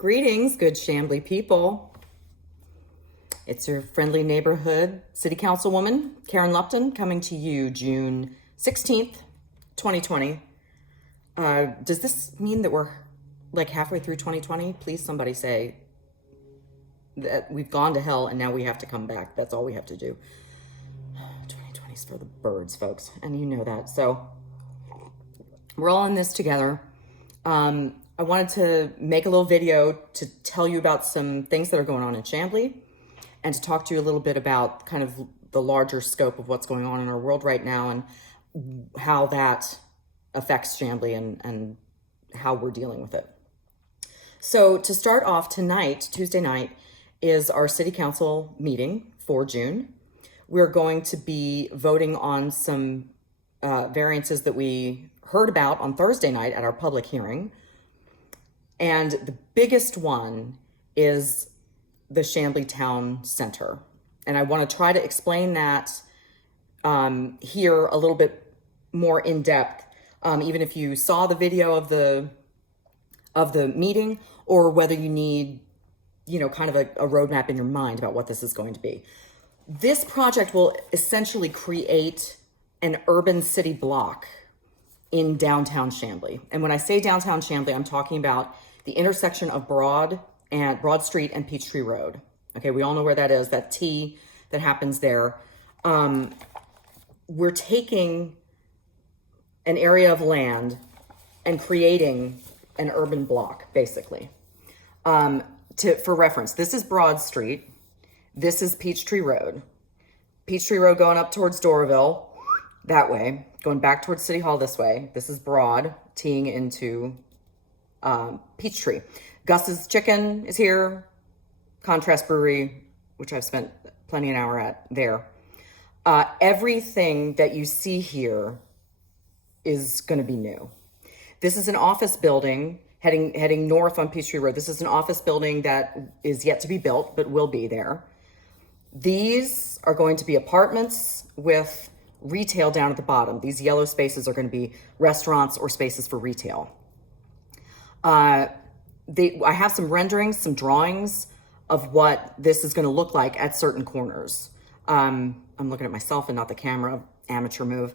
Greetings, good Chamblee people. It's your friendly neighborhood city councilwoman, Karen Lupton, coming to you June 16th, 2020. Does this mean that we're like halfway through 2020? Please somebody say that we've gone to hell and now we have to come back. That's all we have to do. 2020 is for the birds, folks, and you know that. So we're all in this together. I wanted to make a little video to tell you about some things that are going on in Chamblee and to talk to you a little bit about kind of the larger scope of what's going on in our world right now and how that affects Chamblee and how we're dealing with it. So to start off tonight, Tuesday night, is our city council meeting for June. We're going to be voting on some variances that we heard about on Thursday night at our public hearing. And the biggest one is the Chamblee Town Center. And I want to try to explain that here a little bit more in depth, even if you saw the video of the meeting, or whether you need, kind of a roadmap in your mind about what this is going to be. This project will essentially create an urban city block in downtown Chamblee. And when I say downtown Chamblee, I'm talking about the intersection of Broad Street and Peachtree Road. Okay, we all know where that is, that T that happens there. We're taking an area of land and creating an urban block, basically. For reference, this is Broad Street. This is Peachtree Road. Peachtree Road going up towards Doraville, that way. Going back towards City Hall this way. This is Broad, teeing into Peachtree. Gus's Chicken is here. Contrast Brewery, which I've spent plenty an hour at there. Everything that you see here is going to be new. This is an office building heading north on Peachtree Road. This is an office building that is yet to be built, but will be there. These are going to be apartments with retail down at the bottom. These yellow spaces are going to be restaurants or spaces for retail. I have some renderings, some drawings of what this is going to look like at certain corners. I'm looking at myself and not the camera, amateur move.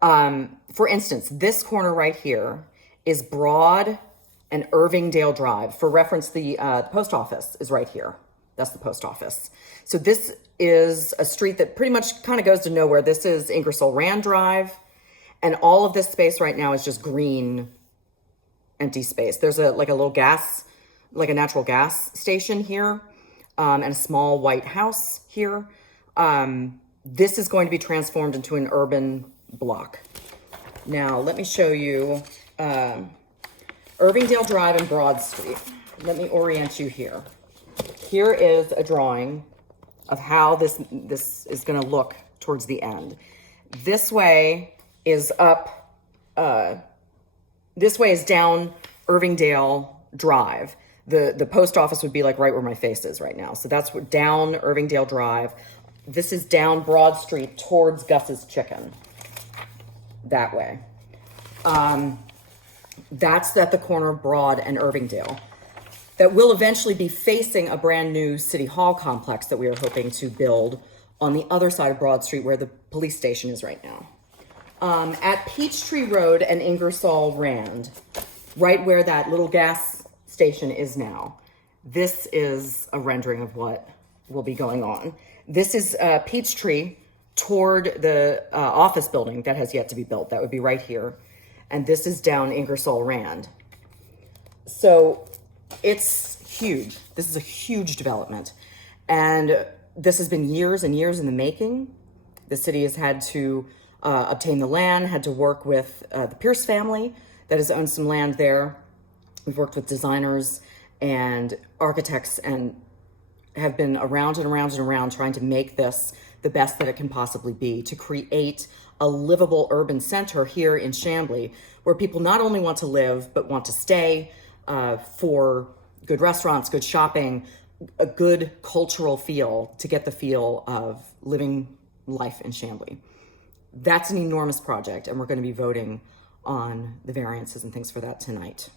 For instance, this corner right here is Broad and Irvingdale Drive. For reference, the post office is right here. That's the post office. So this is a street that pretty much kind of goes to nowhere. This is Ingersoll Rand Drive. And all of this space right now is just green, empty space. There's a little natural gas station here, and a small white house here. This is going to be transformed into an urban block. Now, let me show you Irvingdale Drive and Broad Street. Let me orient you here. Here is a drawing of how this is going to look towards the end. This way is up, this way is down Irvingdale Drive. The post office would be like right where my face is right now. So that's down Irvingdale Drive. This is down Broad Street towards Gus's Chicken. That way. That's at the corner of Broad and Irvingdale. That will eventually be facing a brand new City Hall complex that we are hoping to build on the other side of Broad Street where the police station is right now. At Peachtree Road and Ingersoll Rand, right where that little gas station is now, this is a rendering of what will be going on. This is Peachtree toward the office building that has yet to be built. That would be right here. And this is down Ingersoll Rand. So it's huge. This is a huge development. And this has been years and years in the making. The city has had to obtain the land, had to work with the Pierce family that has owned some land there. We've worked with designers and architects and have been around and around and around trying to make this the best that it can possibly be, to create a livable urban center here in Chamblee where people not only want to live, but want to stay for good restaurants, good shopping, a good cultural feel, to get the feel of living life in Chamblee. That's an enormous project, and we're going to be voting on the variances and things for that tonight.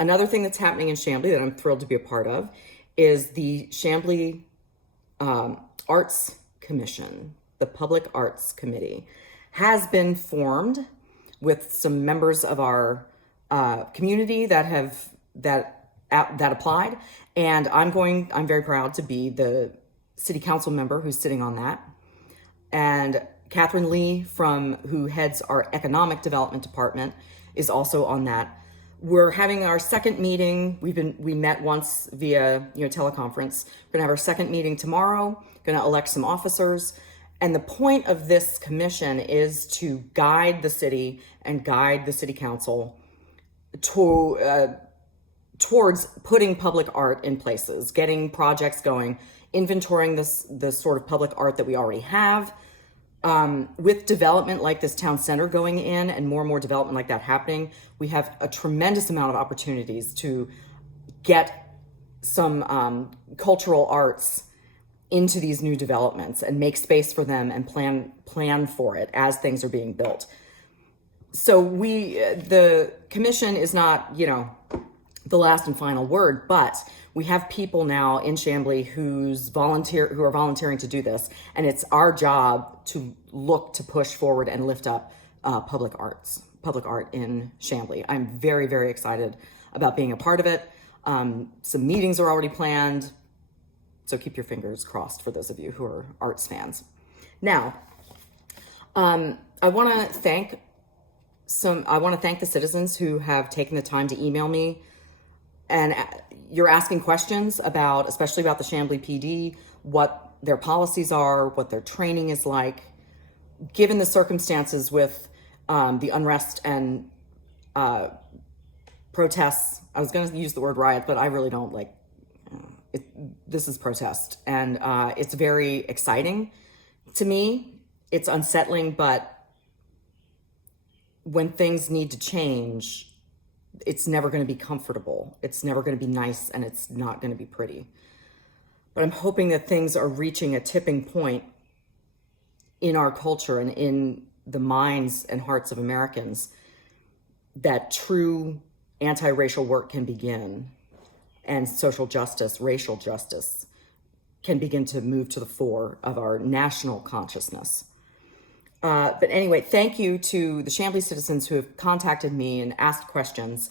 Another thing that's happening in Chamblee that I'm thrilled to be a part of is the Chamblee Arts Commission. The Public Arts Committee has been formed with some members of our community that applied, and I'm very proud to be the city council member who's sitting on that. And Catherine Lee, who heads our economic development department, is also on that. We're having our second meeting. We met once via teleconference. We're gonna have our second meeting tomorrow. Gonna elect some officers. And the point of this commission is to guide the city and guide the city council towards putting public art in places, getting projects going, inventorying the sort of public art that we already have. With development like this town center going in and more development like that happening, we have a tremendous amount of opportunities to get some cultural arts into these new developments and make space for them and plan for it as things are being built. So the commission is not, the last and final word, but we have people now in Chamblee who are volunteering to do this, and it's our job to look to push forward and lift up public art in Chamblee. I'm very, very excited about being a part of it. Some meetings are already planned, so keep your fingers crossed for those of you who are arts fans. Now, I want to thank the citizens who have taken the time to email me, and you're asking questions especially about the Chamblee PD, what their policies are, what their training is like, given the circumstances with the unrest and protests. I was going to use the word riot, but I really don't like it. This is protest, and it's very exciting to me. It's unsettling, but when things need to change, it's never going to be comfortable. It's never going to be nice, and it's not going to be pretty. But I'm hoping that things are reaching a tipping point in our culture and in the minds and hearts of Americans that true anti-racial work can begin, and social justice, racial justice, can begin to move to the fore of our national consciousness. But anyway, thank you to the Chamblee citizens who have contacted me and asked questions.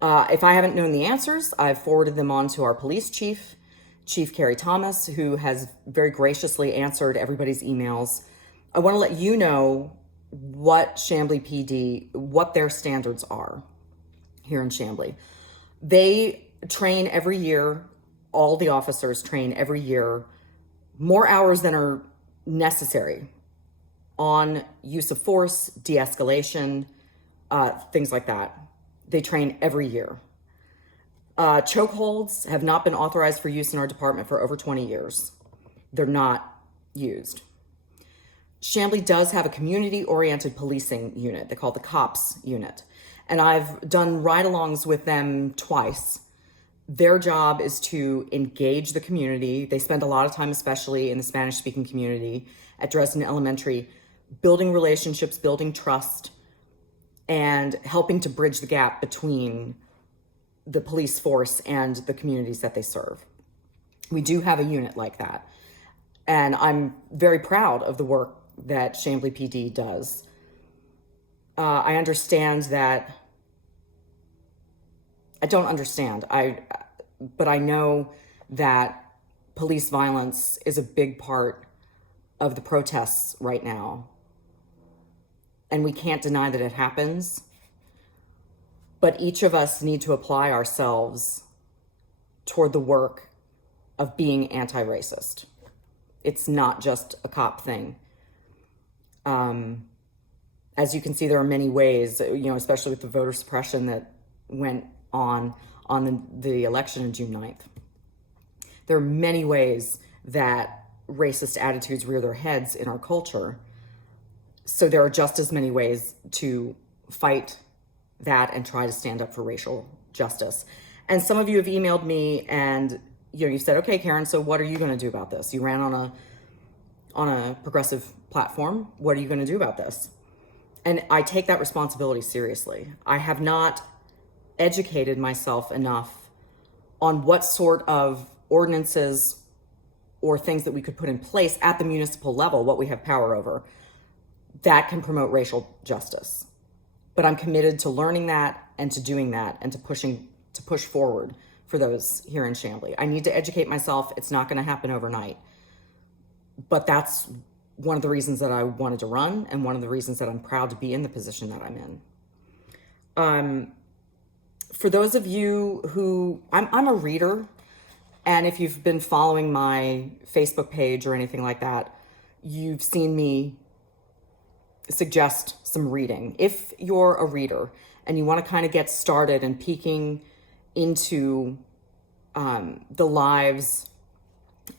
If I haven't known the answers, I've forwarded them on to our police chief, Chief Carrie Thomas, who has very graciously answered everybody's emails. I want to let you know what Chamblee PD, what their standards are here in Chamblee. They train every year. All the officers train every year, more hours than are necessary, on use of force, de-escalation, things like that. They train every year. Chokeholds have not been authorized for use in our department for over 20 years. They're not used. Chamblee does have a community-oriented policing unit. They call it the COPS unit. And I've done ride-alongs with them twice. Their job is to engage the community. They spend a lot of time, especially in the Spanish-speaking community at Dresden Elementary, building relationships, building trust, and helping to bridge the gap between the police force and the communities that they serve. We do have a unit like that. And I'm very proud of the work that Chamblee PD does. I understand that, I don't understand, but I know that police violence is a big part of the protests right now. And we can't deny that it happens. But each of us need to apply ourselves toward the work of being anti-racist. It's not just a cop thing. As you can see, there are many ways, especially with the voter suppression that went on the election on June 9th. There are many ways that racist attitudes rear their heads in our culture. So there are just as many ways to fight that and try to stand up for racial justice. And some of you have emailed me and you said, okay, Karen, so what are you going to do about this? You ran on a progressive platform. What are you going to do about this? And I take that responsibility seriously. I have not educated myself enough on what sort of ordinances or things that we could put in place at the municipal level, what we have power over, that can promote racial justice. But I'm committed to learning that and to doing that and to push forward for those here in Chamblee. I need to educate myself. It's not going to happen overnight. But that's one of the reasons that I wanted to run and one of the reasons that I'm proud to be in the position that I'm in. For those of you who, I'm a reader, and if you've been following my Facebook page or anything like that, you've seen me suggest some reading. If you're a reader and you want to kind of get started and peeking into the lives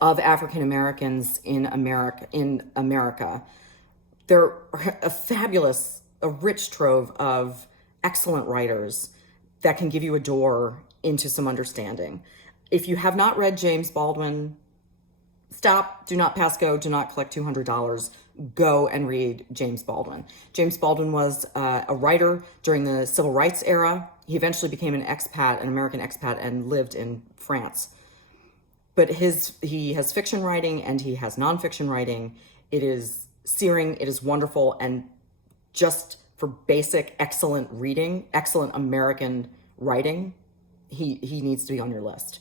of African Americans in America, they're a rich trove of excellent writers that can give you a door into some understanding. If you have not read James Baldwin, stop, do not pass go, do not collect $200. Go and read James Baldwin. James Baldwin was a writer during the Civil Rights era. He eventually became an American expat, and lived in France. But he has fiction writing and he has nonfiction writing. It is searing, it is wonderful, and just for basic, excellent reading, excellent American writing, he needs to be on your list.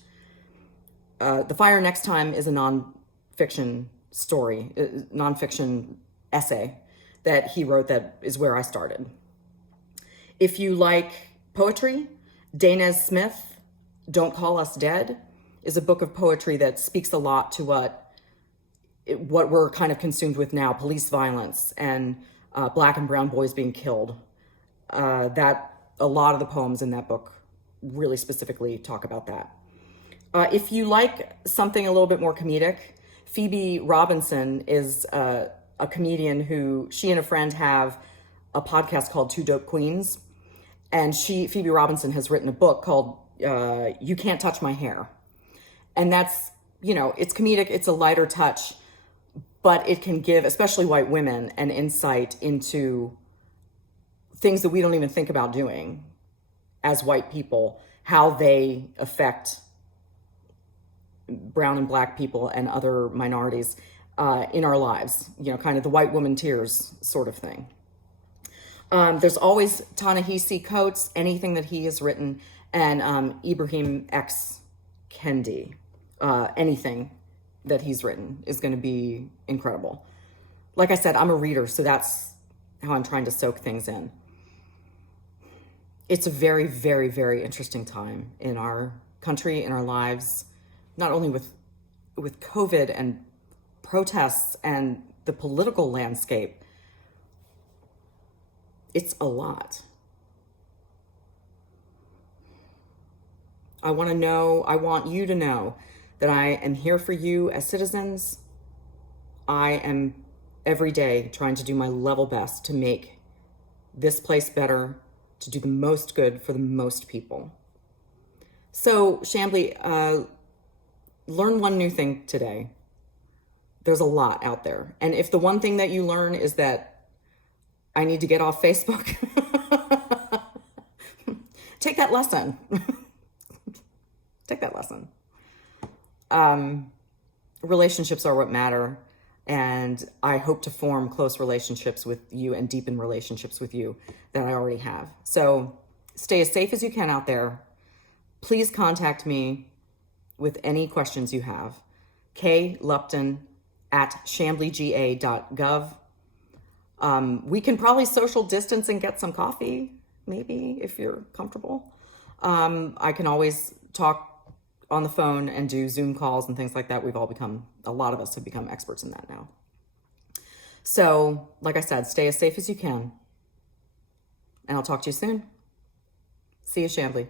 The Fire Next Time is a nonfiction story, nonfiction essay that he wrote that is where I started. If you like poetry, Danez Smith, Don't Call Us Dead, is a book of poetry that speaks a lot to what we're kind of consumed with now, police violence and Black and brown boys being killed. That a lot of the poems in that book really specifically talk about that. If you like something a little bit more comedic, Phoebe Robinson is a comedian who, she and a friend have a podcast called Two Dope Queens. And Phoebe Robinson has written a book called You Can't Touch My Hair. And that's, it's comedic, it's a lighter touch, but it can give, especially white women, an insight into things that we don't even think about doing as white people, how they affect brown and Black people and other minorities in our lives, kind of the white woman tears sort of thing. There's always Ta-Nehisi Coates, anything that he has written, and Ibrahim X. Kendi. Anything that he's written is going to be incredible. Like I said, I'm a reader, so that's how I'm trying to soak things in. It's a very, very, very interesting time in our country, in our lives, not only with COVID and protests and the political landscape. It's a lot. I want you to know that I am here for you as citizens. I am every day trying to do my level best to make this place better, to do the most good for the most people. So, Chamblee, learn one new thing today. There's a lot out there. And if the one thing that you learn is that I need to get off Facebook, take that lesson. Take that lesson. Relationships are what matter. And I hope to form close relationships with you and deepen relationships with you that I already have. So stay as safe as you can out there. Please contact me with any questions you have. klupton@chambleega.gov. We can probably social distance and get some coffee, maybe, if you're comfortable. I can always talk on the phone and do Zoom calls and things like that. A lot of us have become experts in that now. So, like I said, stay as safe as you can. And I'll talk to you soon. See you, Chamblee.